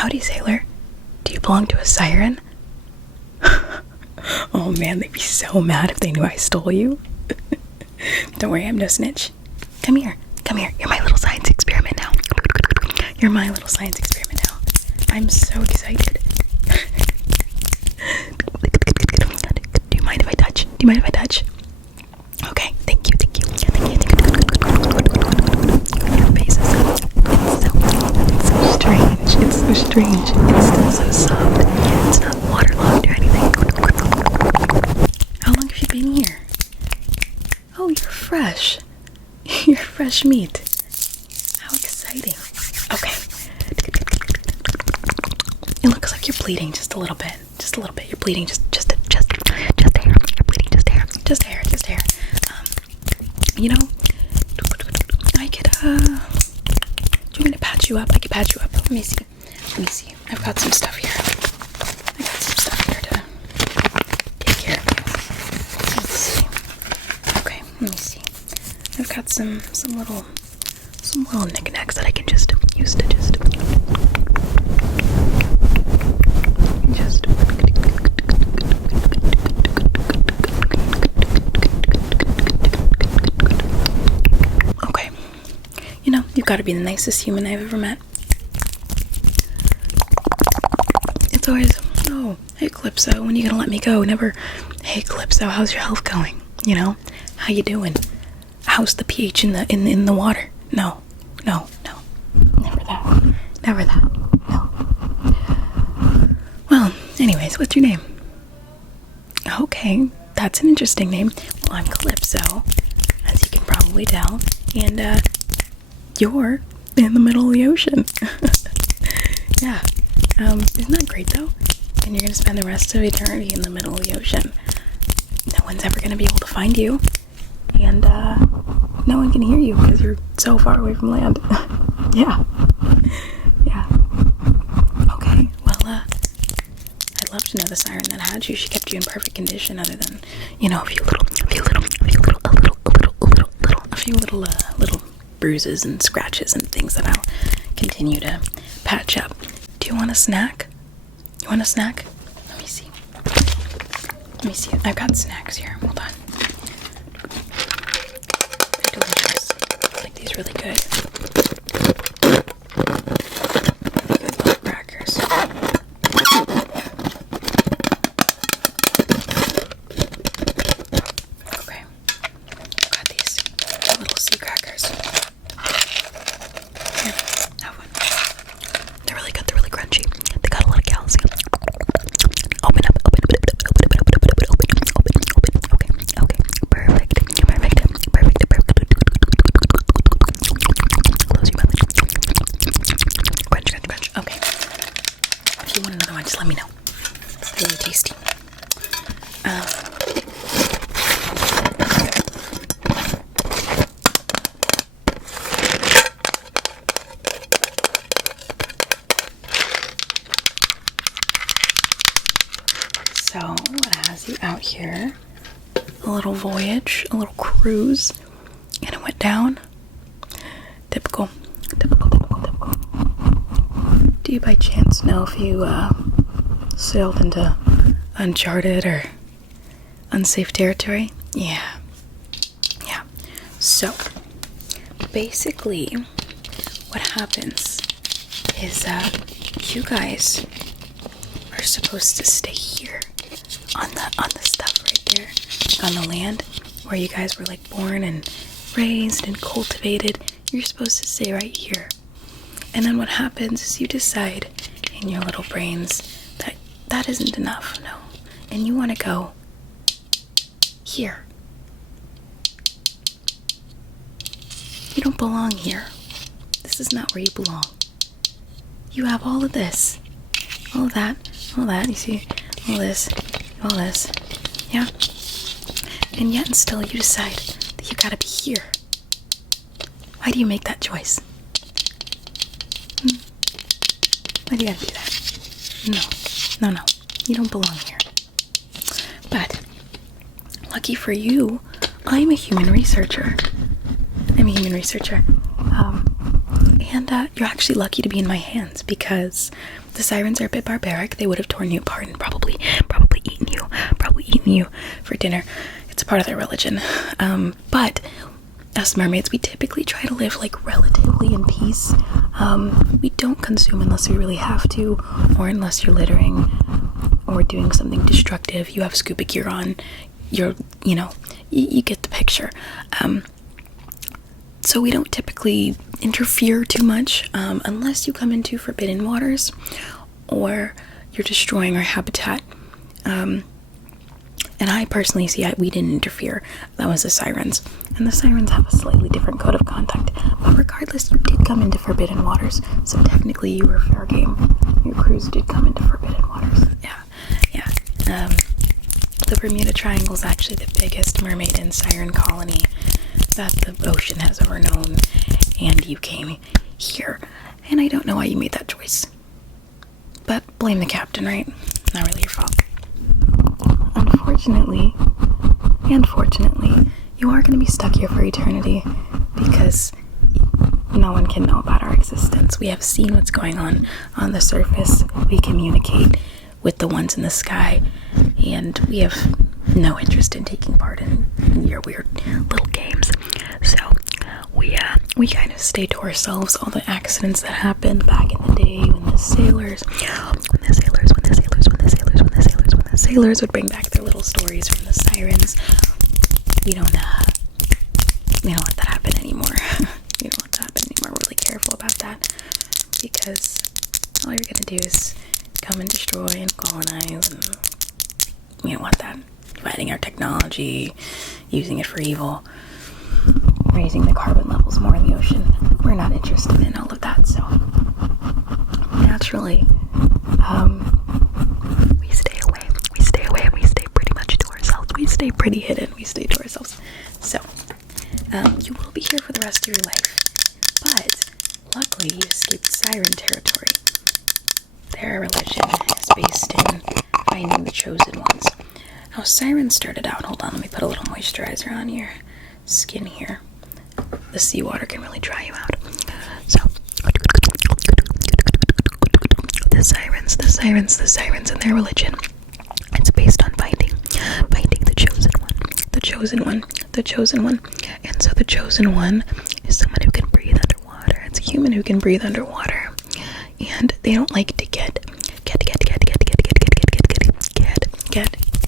Howdy, sailor. Do you belong to a siren? Oh man, they'd be so mad if they knew I stole you. Don't worry, I'm no snitch. Come here. You're my little science experiment now. You're my little science experiment now. I'm so excited. Do you mind if I touch? Okay, thank you. Your face is so strange. It's so strange. It's still so soft. It's not waterlogged or anything. How long have you been here? Oh, you're fresh. You're fresh meat. How exciting. Okay. It looks like you're bleeding just a little bit. You're bleeding just hair. You're bleeding just hair. You know, I could, do you want me to patch you up? I could patch you up. Let me see. I've got some stuff here. To take care of you. Let's see. Okay, let me see. I've got some little knickknacks that I can just use to just okay. You know, you've got to be the nicest human I've ever met. It's always, oh, hey Calypso, when are you gonna let me go? Never, hey Calypso, how's your health going? You know, how you doing? How's the pH in the water? No. Never that. No. Well, anyways, what's your name? Okay, that's an interesting name. Well, I'm Calypso, as you can probably tell, and you're in the middle of the ocean. Yeah. Isn't that great though? And you're gonna spend the rest of eternity in the middle of the ocean. No one's ever gonna be able to find you, and no one can hear you because you're so far away from land. Yeah. Okay, well, I'd love to know the siren that had you. She kept you in perfect condition, other than, you know, a few little bruises and scratches and things that I'll continue to patch up. Do you want a snack? Let me see. I've got snacks here. Hold on. They're delicious. I like these really good. Crackers. Okay. I've got these little sea crackers. Here, have one. They're really good. They're really crunchy. They got a lot of calcium. Open up. Okay. Perfect. Close your mouth. Crunch. Okay. If you want another one, just let me know. It's really tasty. So, what has you out here? A little voyage, a little cruise, and it went down. Typical. Do you by chance know if you sailed into uncharted or unsafe territory? Yeah. So, basically, what happens is you guys are supposed to stay here on the stuff right there, on the land where you guys were like born and raised and cultivated. You're supposed to stay right here. And then what happens is you decide in your little brains that isn't enough, no. And you want to go here. You don't belong here. This is not where you belong. You have all of this, all that, you see, all this, yeah? And yet and still you decide that you gotta be here. Why do you make that choice? Why do you gotta do that? No, you don't belong here. But, lucky for you, I'm a human researcher. And you're actually lucky to be in my hands because the sirens are a bit barbaric. They would have torn you apart and probably eaten you for dinner. It's a part of their religion. But us mermaids, we typically try to live like relatively in peace. We don't consume unless we really have to, or unless you're littering or doing something destructive. You have scuba gear on. You get the picture. So we don't typically interfere too much unless you come into forbidden waters or you're destroying our habitat. And I personally see we didn't interfere. That was the sirens. And the sirens have a slightly different code of conduct. But regardless, you did come into forbidden waters. So technically you were fair game. Your cruise did come into forbidden waters. Yeah. The Bermuda Triangle is actually the biggest mermaid and siren colony that the ocean has ever known. And you came here. And I don't know why you made that choice. But blame the captain, right? Not really your fault. Unfortunately, and fortunately, you are going to be stuck here for eternity because no one can know about our existence. We have seen what's going on the surface. We communicate with the ones in the sky, and we have no interest in taking part in your weird little games. So we kind of stay to ourselves. All the accidents that happened back in the day when the sailors would bring back their little stories from the sirens. We don't let that happen anymore. We're really careful about that because all you're gonna do is come and destroy and colonize, and we don't want that. Dividing our technology, using it for evil, raising the carbon levels more in the ocean. We're not interested in all of that, so naturally, we stay away, and we stay pretty much to ourselves. We stay pretty hidden, we stay to ourselves. So, you will be here for the rest of your life, but luckily you escaped siren territory. Their religion is based in finding the chosen ones. How sirens started out, hold on, let me put a little moisturizer on your skin here. The seawater can really dry you out. So, the sirens and their religion, it's based on finding the chosen one. And so the chosen one is someone who can breathe underwater. It's a human who can breathe underwater. And they don't like to get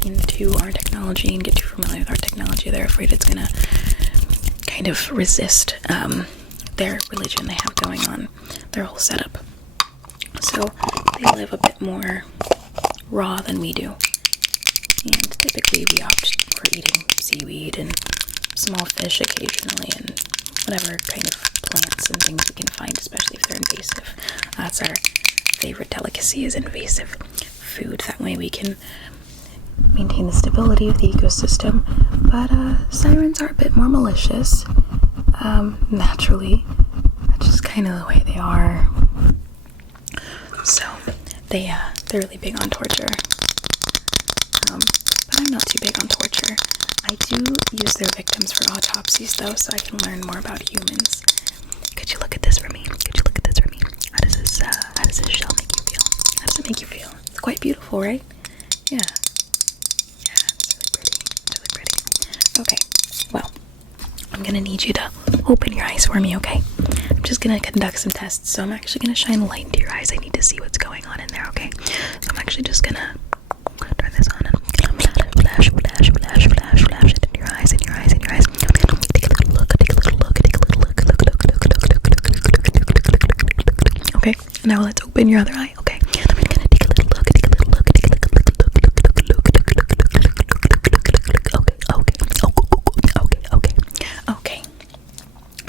into our technology and get too familiar with our technology. They're afraid it's gonna kind of resist their religion they have going on, their whole setup. So they live a bit more raw than we do. And typically we opt for eating seaweed and small fish occasionally and whatever kind of plants and things we can find, especially if they're invasive. That's our favorite delicacy, is invasive food. That way we can maintain the stability of the ecosystem. But sirens are a bit more malicious, naturally. That's just kind of the way they are. So they're really big on torture. But I'm not too big on torture. I do use their victims for autopsies though, so I can learn more about humans. Could you look at this for me? How does this shell make you feel? How does it make you feel? It's quite beautiful, right? Yeah, it's really pretty. Okay, well, I'm gonna need you to open your eyes for me, okay? I'm just gonna conduct some tests, so I'm actually gonna shine a light into your eyes. I need to see what's going on in there, okay? So I'm actually just gonna turn this on and I'm gonna flash it in your eyes, Take a little look. Okay, now let's open your other eye, okay? I'm gonna take a little look.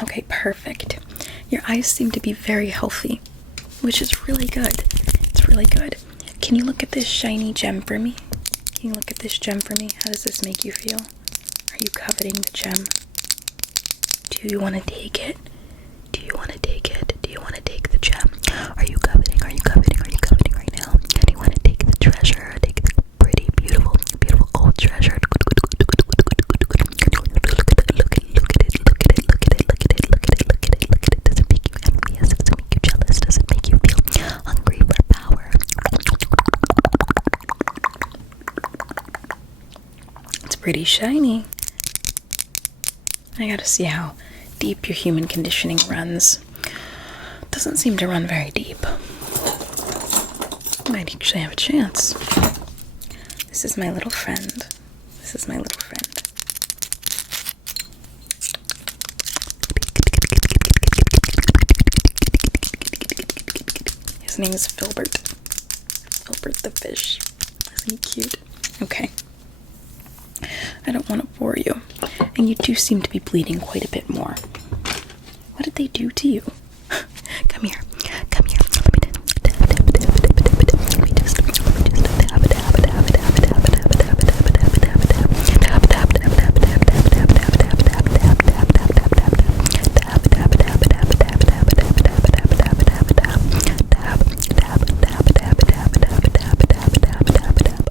Okay, perfect. Your eyes seem to be very healthy, which is really good. It's really good. Can you look at this shiny gem for me? How does this make you feel? Are you coveting the gem? Do you want to take it? Do you want to take the gem? Are you coveting right now? Do you want to take the treasure? Take the pretty, beautiful gold treasure. Look at it. Does it make you envious? Does it make you jealous? Does it make you feel hungry for power? pretty shiny. I gotta see how deep your human conditioning runs. Doesn't seem to run very deep. Might actually have a chance. This is my little friend. This is my little friend. His name is Filbert. Filbert the fish. Isn't he cute? Okay. I don't want to bore you. And you do seem to be bleeding quite a bit more. What did they do to you? Come here. Come here.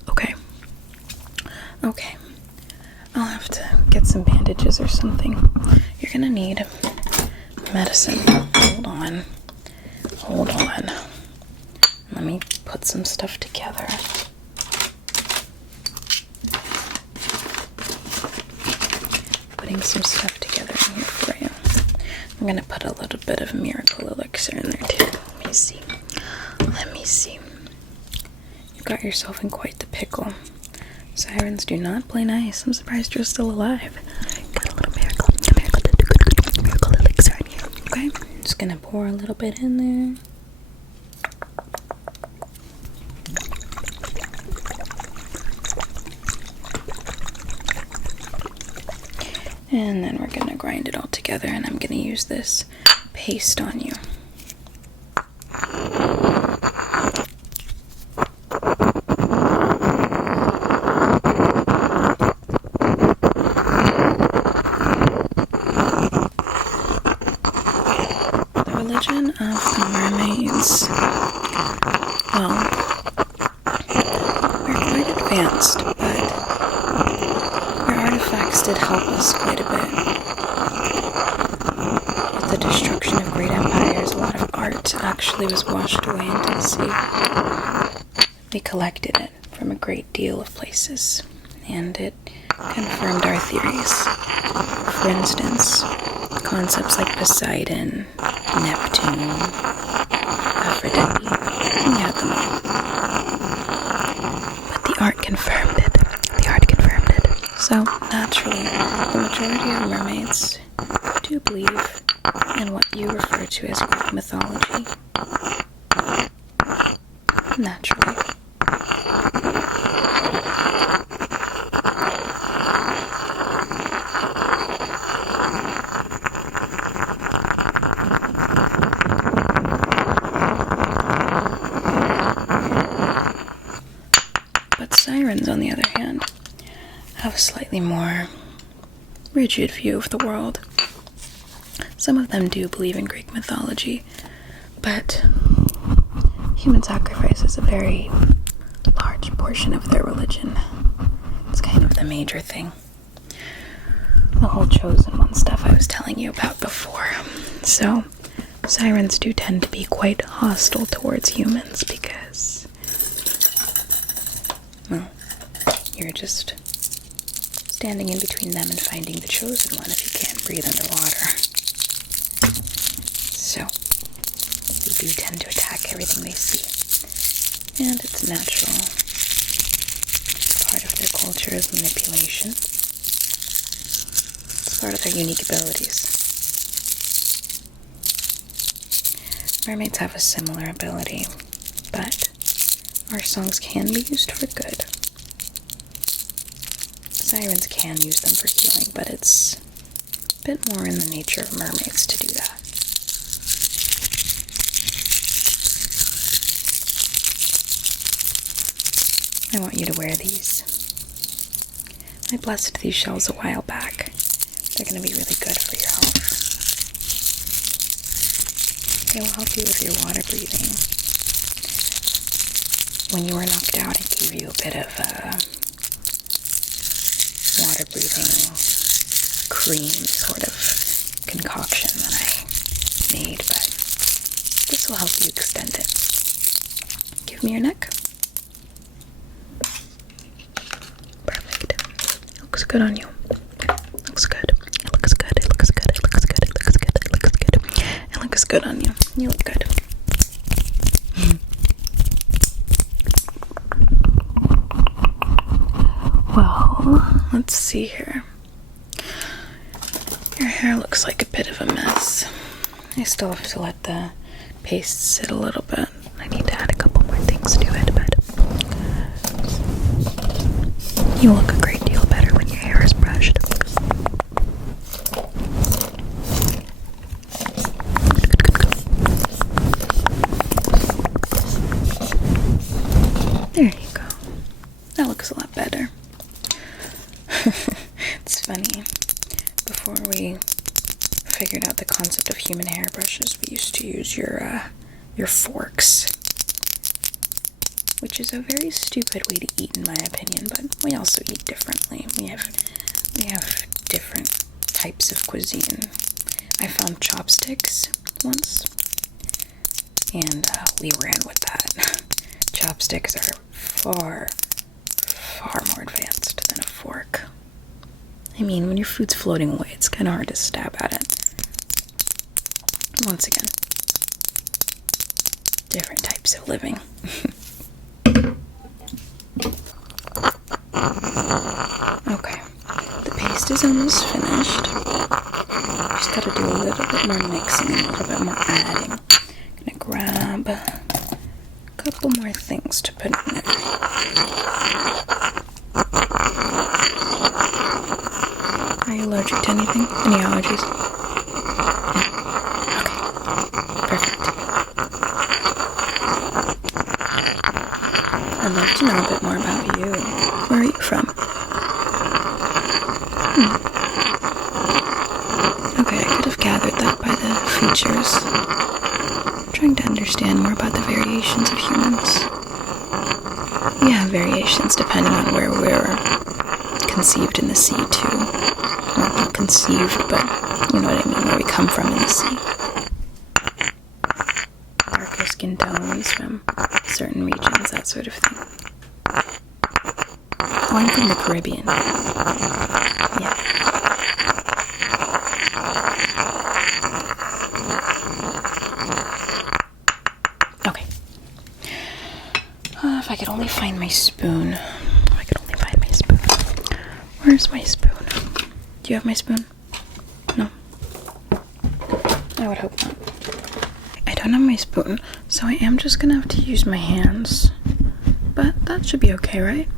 Okay. Okay. I'll have to get some bandages or something. You're gonna need medicine. Hold on. Hold on. Let me put some stuff together. Putting some stuff together in here for you. I'm gonna put a little bit of miracle elixir in there too. Let me see. Let me see. You got yourself in quite the pickle. Sirens do not play nice. I'm surprised you're still alive. Got a little miracle elixir in here. Okay, I'm just gonna pour a little bit in there. And then we're gonna grind it all together, and I'm gonna use this paste on you. Religion of the mermaids. Well, we're quite advanced, but our artifacts did help us quite a bit. With the destruction of great empires, a lot of art actually was washed away into the sea. We collected it from a great deal of places, and it confirmed our theories. For instance, concepts like Poseidon, Neptune, Aphrodite, we had them all. But the art confirmed it. The art confirmed it. So, naturally, the majority of mermaids do believe in what you refer to as Greek mythology. Naturally. Sirens, on the other hand, have a slightly more rigid view of the world. Some of them do believe in Greek mythology, but human sacrifice is a very large portion of their religion. It's kind of the major thing. The whole chosen one stuff I was telling you about before. So, sirens do tend to be quite hostile towards humans because, well, you're just standing in between them and finding the chosen one if you can't breathe underwater. So, they do tend to attack everything they see. And it's natural. Part of their culture is manipulation. It's part of their unique abilities. Mermaids have a similar ability, but our songs can be used for good. Sirens can use them for healing, but it's a bit more in the nature of mermaids to do that. I want you to wear these. I blessed these shells a while back. They're going to be really good for your health. They will help you with your water breathing. When you were knocked out, I gave you a bit of water breathing cream sort of concoction that I made, but this will help you extend it. Give me your neck. Perfect. Looks good on you. Looks good. It looks good. It looks good. It looks good. It looks good. It looks good. It looks good on you. You look good. Well, let's see here. Your hair looks like a bit of a mess. I still have to let the paste sit a little bit. I need to add a couple more things to it, but you look a great deal better when your hair is brushed. There you go. That looks a lot better. It's funny. Before we figured out the concept of human hairbrushes, we used to use your forks, which is a very stupid way to eat, in my opinion. But we also eat differently. We have different types of cuisine. I found chopsticks once, and we ran with that. Chopsticks are far more advanced than a fork. I mean, when your food's floating away, it's kind of hard to stab at it. Once again, different types of living. Okay, the paste is almost finished. Just gotta do a little bit more mixing and a little bit more adding. Gonna grab a couple more things to put in there. Are you allergic to anything? Any allergies? Okay, perfect. I'd love to know a bit more about you. Where are you from? Okay, I could have gathered that by the features. I'm trying to understand more about the variations of humans. We have variations depending on where we're conceived in the sea, too. Well, not conceived, but you know what I mean, where we come from in the sea. Darker skin tones from certain regions, that sort of thing. Oh, I'm from the Caribbean. Yeah. Okay. If I could only find my spoon. Where's my spoon? Do you have my spoon? No? I would hope not. I don't have my spoon, so I am just gonna have to use my hands. But that should be okay, right?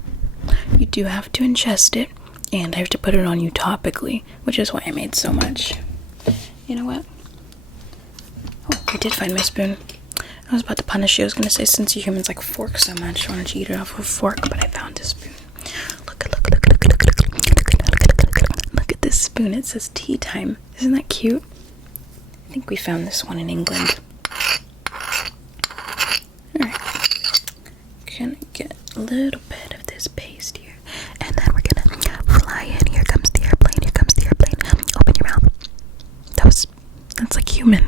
You do have to ingest it, and I have to put it on you topically, which is why I made so much. You know what? Oh, I did find my spoon. I was about to punish you. I was gonna say, since you humans like forks so much, why don't you eat it off of a fork? But I found a spoon. Look at this spoon. It says tea time. Isn't that cute? I think we found this one in England. Alright. Gonna get a little bit of this paste here. And then we're gonna fly in. Here comes the airplane. Here comes the airplane. Open your mouth. That's like human.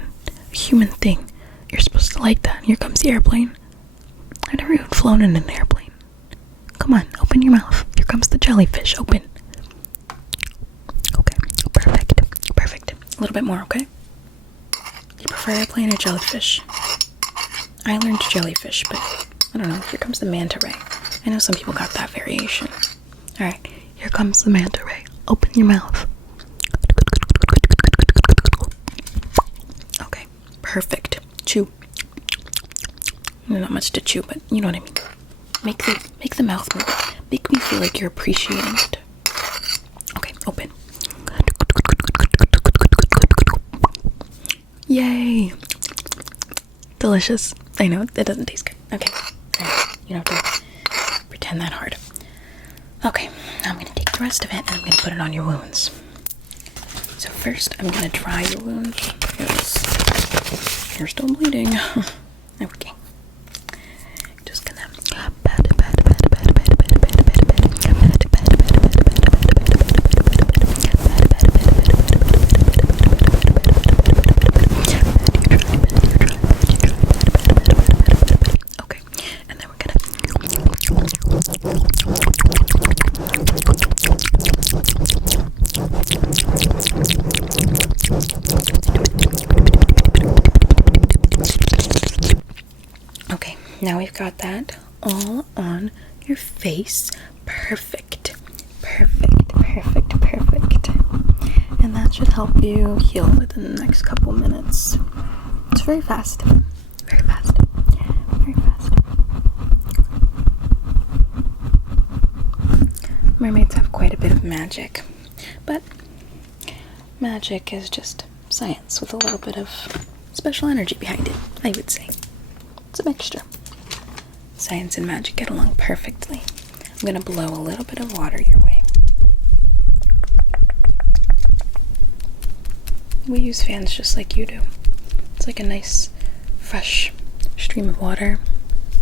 A human thing. You're supposed to like that. Here comes the airplane. I've never even flown in an airplane. Come on, open your mouth. Here comes the jellyfish. Open. Okay, perfect. A little bit more, okay? You prefer airplane or jellyfish? I learned jellyfish, but I don't know. Here comes the manta ray. I know some people got that variation. Alright, here comes the manta ray. Open your mouth. Okay, perfect. Chew. Not much to chew, but you know what I mean. Make the mouth move. Make me feel like you're appreciating it. Okay, open. Yay! Delicious. I know, it doesn't taste good. Okay. Alright, you don't have to pretend that hard. Okay, now I'm gonna take the rest of it and I'm gonna put it on your wounds. So first, I'm gonna dry your wounds because you're still bleeding. Okay. Just gonna okay, and then we're gonna got that all on your face. Perfect. Perfect, perfect, perfect. And that should help you heal within the next couple minutes. It's very fast. Very fast. Very fast. Mermaids have quite a bit of magic, but magic is just science with a little bit of special energy behind it, I would say. It's a mixture. Science and magic get along perfectly. I'm gonna blow a little bit of water your way. We use fans just like you do. It's like a nice, fresh stream of water,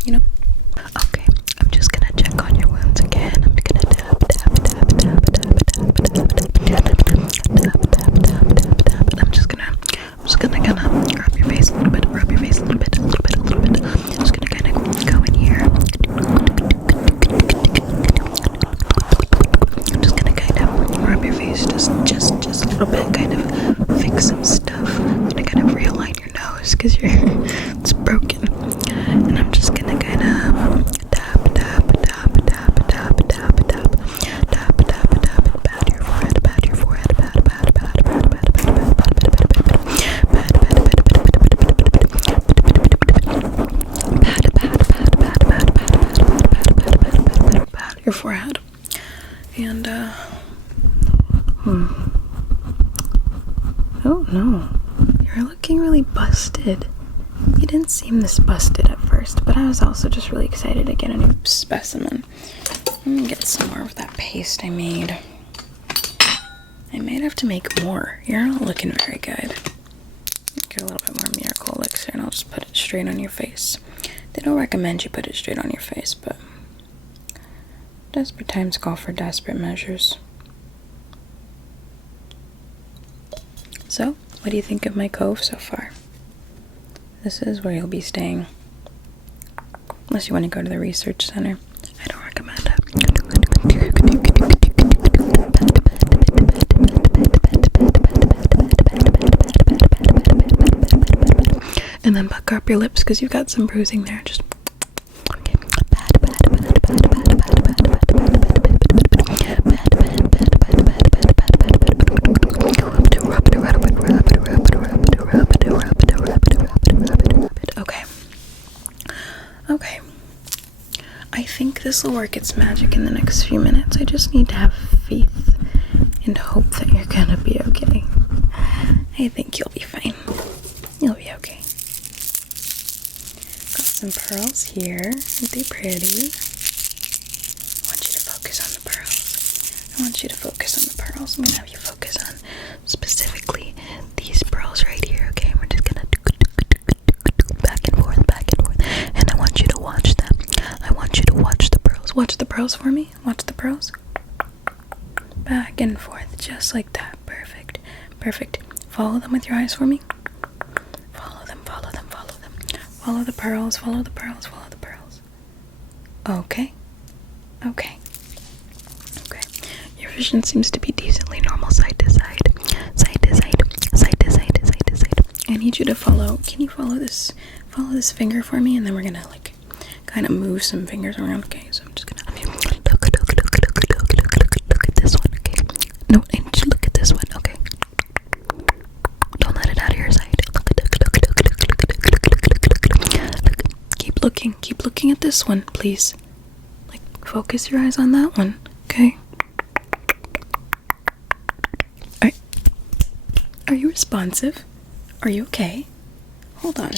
you know? Okay, I'm just gonna check on your wounds again. I'm gonna tap, tap, tap, tap, tap, tap, tap, tap, tap, tap. And I'm just gonna kind of rub your face a little bit, rub your face a little bit, a little bit, a little bit. I'm just gonna kind of go in here. I'm just gonna kind of rub your face just a little bit, kind of fix some stuff. I'm gonna kind of realign your nose because it's broken. And I'm just gonna kind of tap, tap, tap, tap, tap, tap, tap, tap, tap, tap, pat your forehead, pat your forehead, pat, pat, pat, pat, pat, pat, pat your forehead. And oh no, you're looking really busted. You didn't seem this busted at first, but I was also just really excited to get a new specimen. Let me get some more of that paste I made. I might have to make more. You're not looking very good. Get a little bit more miracle elixir and I'll just put it straight on your face. They don't recommend you put it straight on your face, but desperate times call for desperate measures. So, what do you think of my cove so far? This is where you'll be staying. Unless you want to go to the research center. I don't recommend it. And then pucker up your lips because you've got some bruising there. Just okay. Okay. I think this will work its magic in the next few minutes. I just need to have faith and hope that you're gonna be okay. I think you'll be fine. You'll be okay. Got some pearls here. Aren't they pretty? I want you to focus on the pearls. I want you to focus on the pearls. I'm gonna have you focus on specifically these pearls right here, okay? We're just gonna back and forth, back and forth. And I want you to watch them. I want you to watch the pearls. Watch the pearls for me. Watch the pearls. Back and forth, just like that. Perfect. Perfect. Follow them with your eyes for me. Follow them, follow them, follow them. Follow the pearls, follow the pearls, follow the pearls. Okay. Okay. Okay. Your vision seems to be decently normal side to side. Side to side. Side to side, side to side. I need you to follow. Can you follow this finger for me? And then we're gonna like kind of move some fingers around. Okay, so I'm just gonna look at this one, okay? No, I need you to look at this one, okay? Don't let it out of your sight. Keep looking at this one, please. Like, focus your eyes on that one, okay? Are you responsive? Are you okay? Hold on.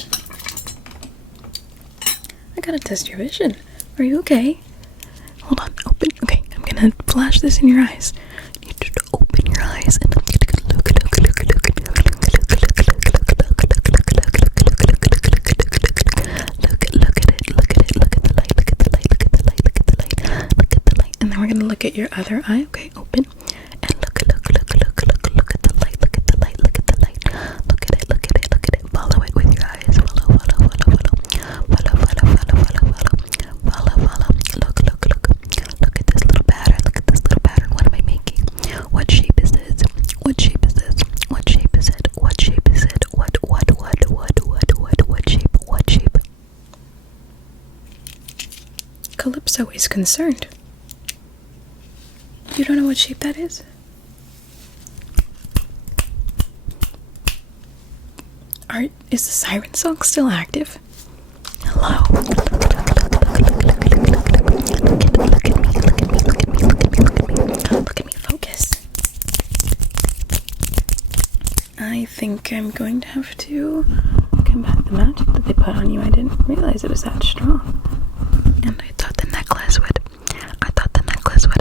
I gotta test your vision. Are you okay? Hold on, open. Okay, I'm gonna flash this in your eyes. You need to open your eyes and look at it. And then we're gonna look at your other eye. Okay, open. And look at the light. Look at the light. Look at the light. Look at it. Follow it with your eyes. Follow. Follow. Look at this little pattern. What am I making? What shape is this? What shape is this? What shape is it? What shape is it? What shape? What shape? Calypso is concerned. You don't know what shape that is? Is the siren song still active? Hello? Look at me, focus. I think I'm going to have to combat the magic that they put on you. I didn't realize it was that strong. And I thought the necklace would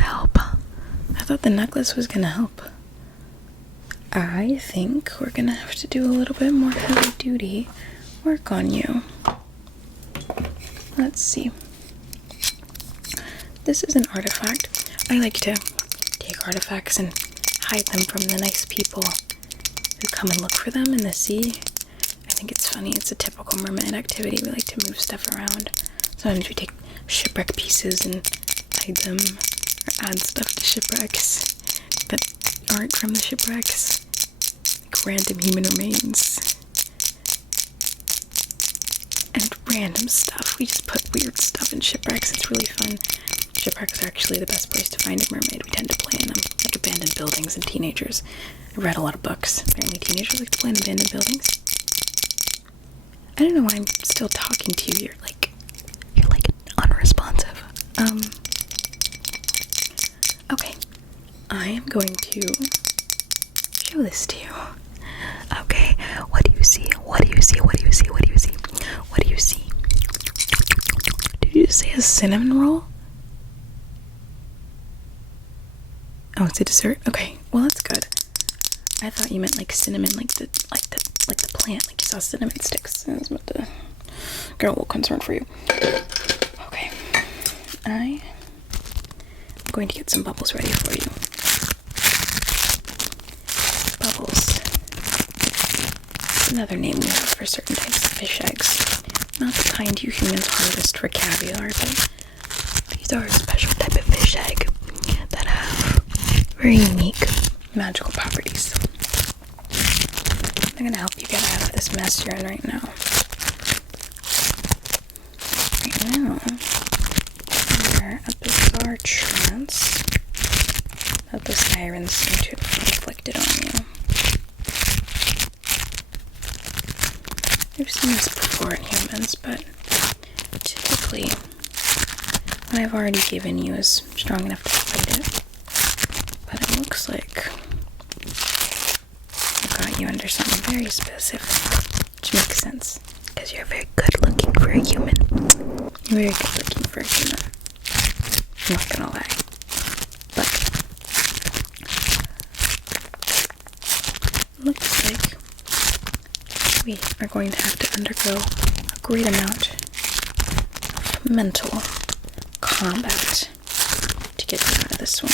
help. I thought the necklace was gonna help. I think we're gonna have to do a little bit more heavy duty work on you. Let's see. This is an artifact. I like to take artifacts and hide them from the nice people who come and look for them in the sea. I think it's funny. It's a typical mermaid activity. We like to move stuff around. Sometimes we take shipwreck pieces and hide them, or add stuff to shipwrecks that aren't from the shipwrecks. Like random human remains. And random stuff. We just put weird stuff in shipwrecks. It's really fun. Shipwrecks are actually the best place to find a mermaid. We tend to play in them, like abandoned buildings and teenagers. I read a lot of books. Apparently teenagers like to play in abandoned buildings. I don't know why I'm still talking to you. You're like unresponsive. Okay. I am going to show this to you. Okay. What do you see? What do you see? What do you see? What do you see? What do you see? Did you say a cinnamon roll? Oh, it's a dessert? Okay. Well, that's good. I thought you meant like cinnamon, like the plant, like you saw cinnamon sticks. I was about to get a little concerned for you. Okay, I'm going to get some bubbles ready for you. Bubbles. Another name we have for certain types of fish eggs. Not the kind you humans harvest for caviar, but these are a special type of fish egg that have very unique magical properties. I'm gonna help you get out of this mess you're in right now. Right now, you're a bizarre trance that the sirens seem to have inflicted on you. We've seen this before in humans, but typically what I've already given you is strong enough to fight it. But it looks like I got you under something very specific, which makes sense, because you're very good looking for a human. You're very good looking for a human. I'm not gonna lie. But looks like we are going to have to undergo a great amount of mental combat to get you out of this one.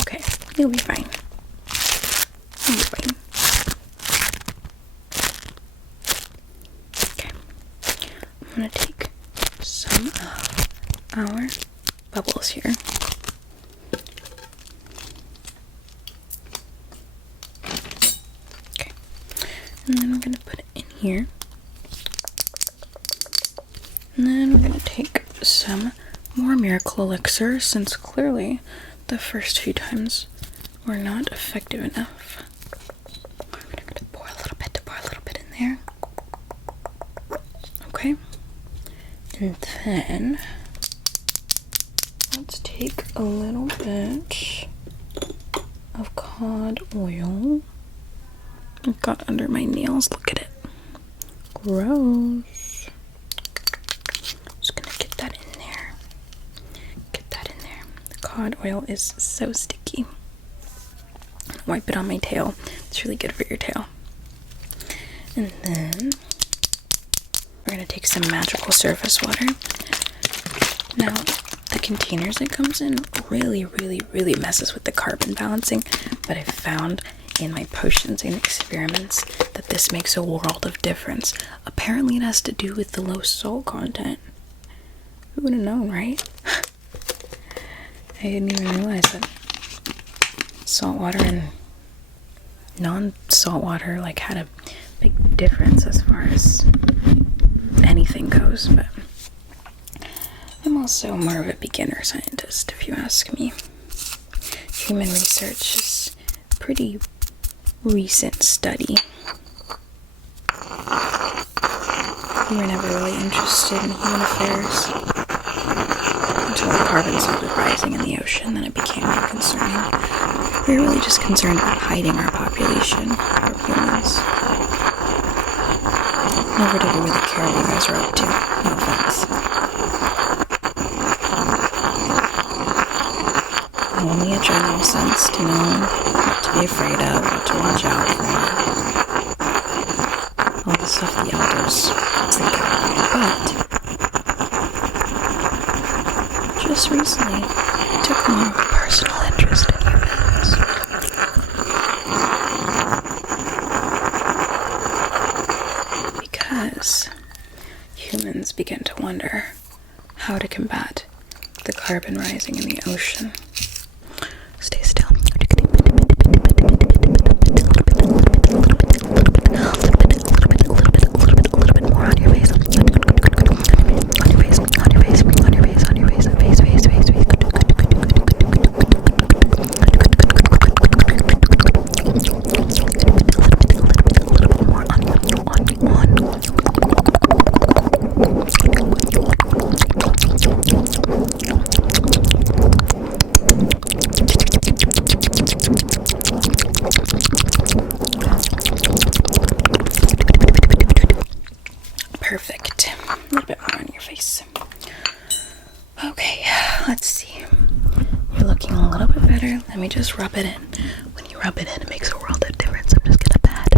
Okay, you'll be fine. You'll be fine. Okay, I'm gonna take some of our bubbles here. Okay, and then we're gonna put it in here. And then we're gonna take some more miracle elixir, since clearly the first few times were not effective enough. I'm gonna pour a little bit in there. Okay. And then let's take a little bit of cod oil. It got under my nails, look at it. Gross. Just gonna get that in there. Get that in there. The cod oil is so sticky. Wipe it on my tail. It's really good for your tail. And then we're gonna take some magical surface water. Now, the containers it comes in really messes with the carbon balancing, but I found in my potions and experiments that this makes a world of difference. Apparently it has to do with the low salt content. Who would have known, right? I didn't even realize that salt water and non-salt water like had a big difference as far as anything goes, but I'm also more of a beginner scientist, if you ask me. Human research is a pretty recent study. We were never really interested in human affairs until the carbon started rising in the ocean, then it became more concerning. We were really just concerned about hiding our population of humans. Never did we really care what you guys are up to. No offense. Only a general sense to know what to be afraid of, what to watch out for. All the stuff the elders think about. But just recently, I took more of a personal interest in humans. Because humans begin to wonder how to combat the carbon rising in the ocean. Stay still. Perfect. A little bit more on your face. Okay, let's see. You're looking a little bit better. Let me just rub it in. When you rub it in, it makes a world of difference. I'm just gonna pat.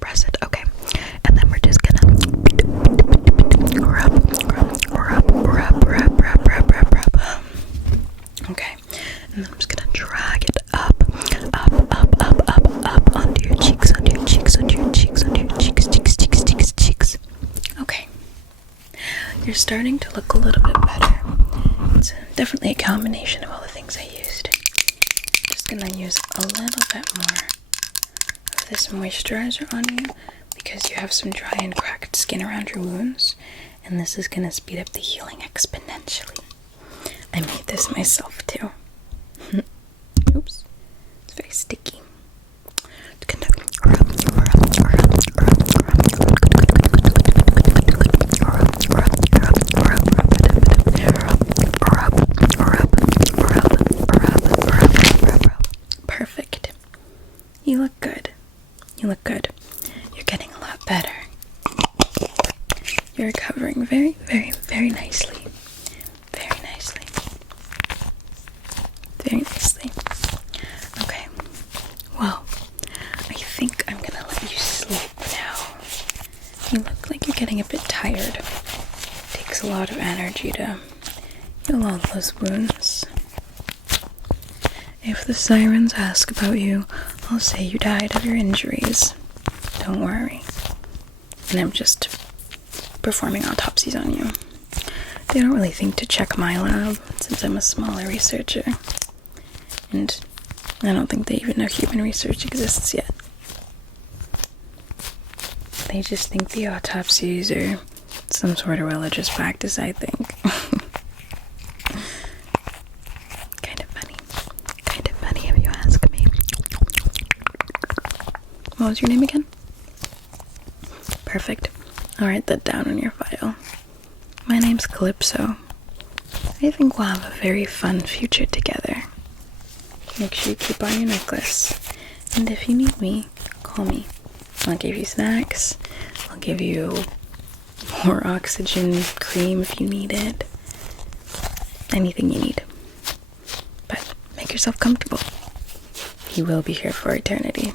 Press it. Okay. And then we're just gonna rub. Okay. And then I'm just gonna drag it up onto your cheeks. Okay. You're starting to look a little bit better. It's definitely a combination of all the things I used. Just gonna use a little bit more of this moisturizer on you because you have some dry and cracked skin around your wounds, and this is gonna speed up the healing exponentially. I made this myself too. Oops, it's very sticky. It's gonna perfect. You look good. You look good. You're getting a lot better. You're recovering very, very, very nicely. Very nicely. Very nicely. Okay. Well, I think I'm gonna let you sleep now. You look like you're getting a bit tired. It takes a lot of energy to heal all those wounds. If the sirens ask about you, I'll say you died of your injuries. Don't worry. And I'm just performing autopsies on you. They don't really think to check my lab since I'm a smaller researcher. And I don't think they even know human research exists yet. They just think the autopsies are some sort of religious practice, I think. Kind of funny if you ask me. What was your name again? Perfect. I'll write that down on your file. My name's Calypso. I think we'll have a very fun future together. Make sure you keep on your necklace. And if you need me, call me. I'll give you snacks. I'll give you more oxygen cream if you need it. Anything you need. But make yourself comfortable. You will be here for eternity.